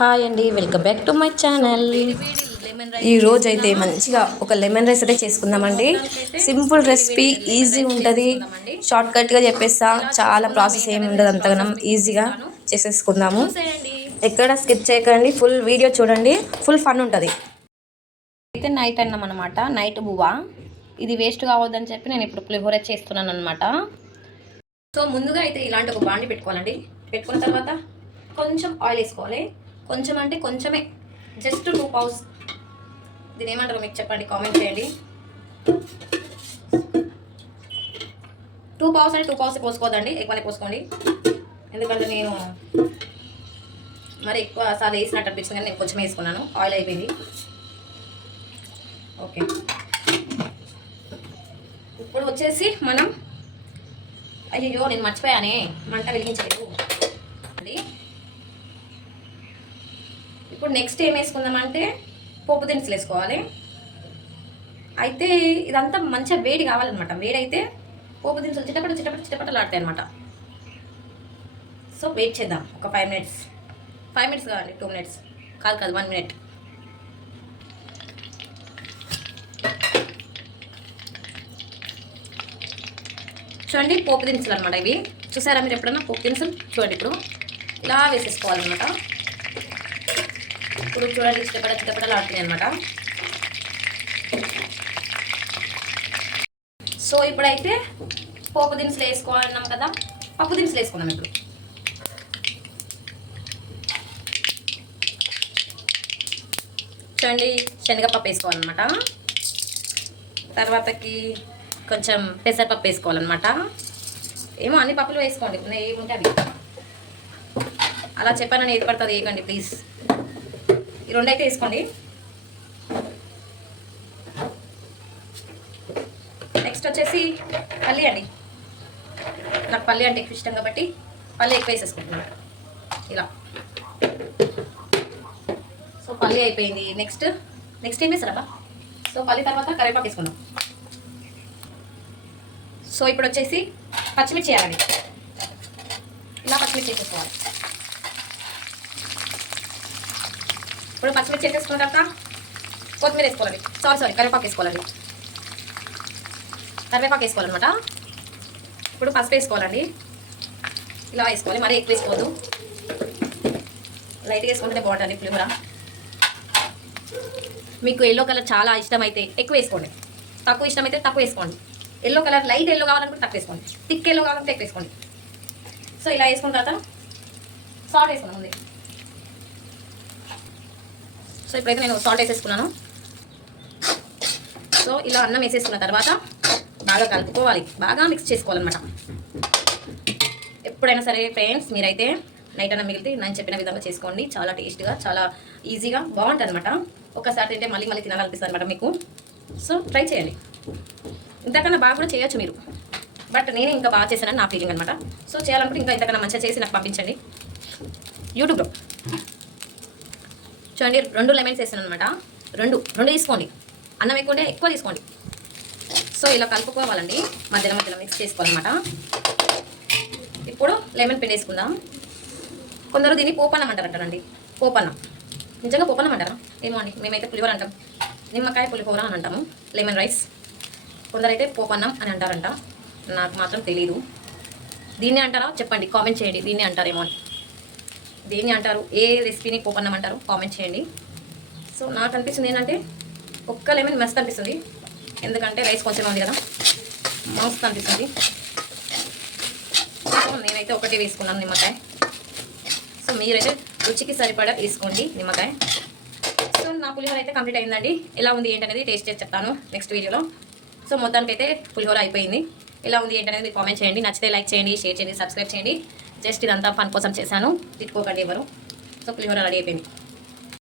Hi అండి welcome back to my channel. ఈ రోజు అయితే మంచిగా ఒక లెమన్ రైస్ అయితే చేసుకుందామండి. సింపుల్ రెసిపీ ఈజీ ఉంటుంది. షార్ట్ కట్గా చెప్పేస్తా చాలా ప్రాసెస్ ఏమి ఉండదు అంతగానం ఈజీగా చేసేసుకుందాము. ఎక్కడ స్కిప్ చేయకండి ఫుల్ వీడియో చూడండి ఫుల్ ఫన్ ఉంటుంది. అయితే నైట్ అన్నాం అనమాట నైట్ బువ్వ. ఇది వేస్ట్ కావద్దని చెప్పి నేను ఇప్పుడు పులిహోర చేస్తున్నాను అనమాట సో ముందుగా అయితే ఇలాంటి ఒక బాండి పెట్టుకోవాలండి. పెట్టుకున్న తర్వాత కొంచెం ఆయిల్ వేసుకోవాలి. కొంచెం అంటే కొంచెమే. జస్ట్ టూ పౌస్. దీని ఏమంటారు మీకు చెప్పండి కామెంట్ చేయండి. టూ పౌస్ అంటే టూ పౌస్ పోసుకోవద్దండి ఎక్కువనే పోసుకోండి. ఎందుకంటే నేను మరి ఎక్కువ సార్లు వేసినట్టు అనిపించింది కానీ నేను కొంచెం వేసుకున్నాను. ఆయిల్ అయిపోయింది. ఓకే. ఇప్పుడు వచ్చేసి మనం అయ్యో నేను మర్చిపోయానే. మంట వెలిగించలేదు. ఇప్పుడు నెక్స్ట్ ఏం వేసుకుందామంటే పోపు దినుసులు వేసుకోవాలి. అయితే ఇదంతా మంచిగా వేడి కావాలన్నమాట. వేడి అయితే పోపు దినుసులు చిట్టపట చిట్టపట చిట్టపటలు అనమాట సో వెయిట్ చేద్దాం. ఒక ఫైవ్ మినిట్స్ ఫైవ్ మినిట్స్ కావాలి. టూ మినిట్స్ కాదు కాదు వన్ మినిట్ చూడండి పోపు దినుసులు అనమాట ఇవి. చూసారా మీరు ఎప్పుడన్నా? పోపు దినుసులు? చూడండి ఇప్పుడు. ఇలా వేసేసుకోవాలన్నమాట. ఇప్పుడు చూడండి చిట్టపడ చిట్టపడలు ఆడుతున్నాయి అనమాట సో ఇప్పుడైతే పోపు దినుసులు వేసుకోవాలన్నాం కదా పప్పు దినుసులు వేసుకున్నాం ఇప్పుడు. చూడండి శనగపప్పు వేసుకోవాలన్నమాట. తర్వాతకి కొంచెం పెసరపప్పు వేసుకోవాలన్నమాట. ఏమో అన్ని పప్పులు వేసుకోండి ఏముంటే అవి. అలా చెప్పానని ఏది పడుతుంది వేయకండి ప్లీజ్. ఈ రెండు అయితే నెక్స్ట్ వచ్చేసి పల్లి అండి. నాకు పల్లి అంటే ఎక్కువ ఇష్టం కాబట్టి పల్లి ఎక్కువ వేసేసుకుంటున్నాను ఇలా. సో పల్లి అయిపోయింది. నెక్స్ట్ నెక్స్ట్ ఏం వేసారబ్బా సో పల్లి తర్వాత కరివేపాకు వేసుకుందాం. సో ఇప్పుడు వచ్చేసి పచ్చిమిర్చి వేయాలండి. ఇలా పచ్చిమిర్చి వేసేసుకోవాలి. ఇప్పుడు పచ్చిమిర్చి వేసేసుకున్న తర్వాత కొత్తిమీర వేసుకోవాలి. సారీ సారీ కరివేపాకు వేసుకోవాలండి కరివేపాకు వేసుకోవాలన్నమాట. ఇప్పుడు పసుపు వేసుకోవాలండి. ఇలా వేసుకోవాలి మరీ ఎక్కువ వేసుకోవద్దు. లైట్గా వేసుకుంటే బాగుంటుంది పులిహోర. మీకు ఎల్లో కలర్ చాలా ఇష్టమైతే ఎక్కువ వేసుకోండి. తక్కువ ఇష్టమైతే తక్కువ వేసుకోండి. ఎల్లో కలర్ లైట్ ఎల్లో కావాలనుకుంటే తక్కువ వేసుకోండి. థిక్ ఎల్లో కావాలంటే ఎక్కువ వేసుకోండి. సో ఇలా వేసుకున్న తర్వాత సాల్ట్ వేసుకున్నాం ఉంది సో ఇప్పుడైతే నేను సాల్ట్ వేసేసుకున్నాను. సో ఇలా అన్నం వేసేసుకున్న తర్వాత బాగా కలుపుకోవాలి. బాగా మిక్స్ చేసుకోవాలన్నమాట. ఎప్పుడైనా సరే ఫ్రెండ్స్ మీరైతే నైట్ అన్నం మిగిలితే నేను చెప్పిన విధంగా చేసుకోండి. చాలా టేస్ట్గా చాలా ఈజీగా బాగుంటుంది అనమాట ఒకసారి తింటే మళ్ళీ మళ్ళీ తినాలనిపిస్తుంది అనమాట మీకు. సో ట్రై చేయండి. ఇంతకన్నా బాగా కూడా చేయొచ్చు మీరు. బట్ నేనే ఇంకా బాగా చేశానని నా ఫీలింగ్ అనమాట సో చేయాలనుకుంటే ఇంకా ఇంతకన్నా మంచిగా చేసి నాకు పంపించండి. యూట్యూబ్లో చూడండి రెండు లెమన్స్ వేసాను అనమాట రెండు రెండు తీసుకోండి. అన్నం ఎక్కువంటే ఎక్కువ తీసుకోండి. సో ఇలా కలుపుకోవాలండి. మధ్యలో మధ్యలో మిక్స్ చేసుకోవాలన్నమాట. ఇప్పుడు లెమన్ పిండి వేసుకుందాం. కొందరు దీన్ని పోపన్నం అంటారంటారండి పోపన్నం. నిజంగా పోపన్నం అంటారా? ఏమో అండి మేమైతే పులిహోర అంటాం. నిమ్మకాయ పులిహోర అని అంటాము లెమన్ రైస్ కొందరైతే పోపన్నం అని అంటారంట. నాకు మాత్రం తెలీదు. దీన్ని అంటారా? చెప్పండి కామెంట్ చేయండి. దీన్ని అంటారేమో అని. దేన్ని అంటారు? ఏ రెసిపీని పోపన్నం అంటారు? కామెంట్ చేయండి. సో నాకు అనిపిస్తుంది ఏంటంటే ఒక్క లెమన్ మస్త్ అనిపిస్తుంది. ఎందుకంటే రైస్ కొంచెం ఉంది కదా. మస్త్ అనిపిస్తుంది. సో నేనైతే ఒకటి వేసుకున్నాను నిమ్మకాయ. సో మీరైతే రుచికి సరిపడా వేసుకోండి నిమ్మకాయ. సో నా పులిహోర అయితే కంప్లీట్ అయిందండి. ఎలా ఉంది ఏంటనేది టేస్ట్ చేసి చెప్తాను నెక్స్ట్ వీడియోలో సో మొత్తానికి అయితే పులిహోర అయిపోయింది. ఎలా ఉంది ఏంటనేది మీరు కామెంట్ చేయండి. నచ్చితే లైక్ చేయండి షేర్ చేయండి సబ్స్క్రైబ్ చేయండి. జస్ట్ ఇదంతా ఫన్ కోసం చేశాను. తిట్టుకోకండి ఎవరు? సో పులిహోర రెడీ అయిపోయింది.